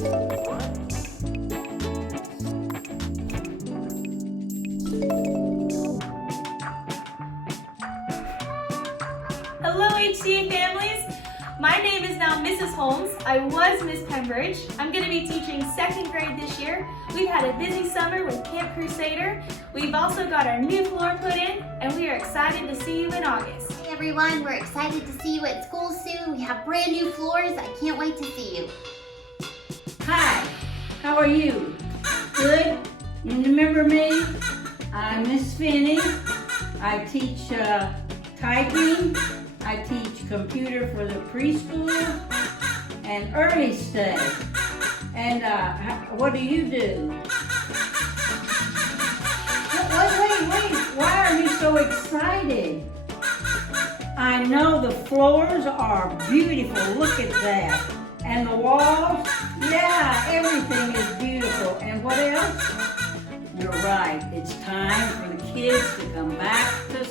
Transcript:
Hello HCA families! My name is now Mrs. Holmes. I was Miss Pembridge. I'm going to be teaching 2nd grade this year. We've had a busy summer with Camp Crusader. We've also got our new floor put in, and we are excited to see you in August. Hey everyone, we're excited to see you at school soon. We have brand new floors. I can't wait to see you. Hi, how are you? Good? You remember me? I'm Miss Finney. I teach typing. I teach computer for the preschool and early study. And what do you do? Wait, why are you so excited? I know the floors are beautiful, look at that. And the walls, yeah, everything is beautiful. And what else? You're right, it's time for the kids to come back to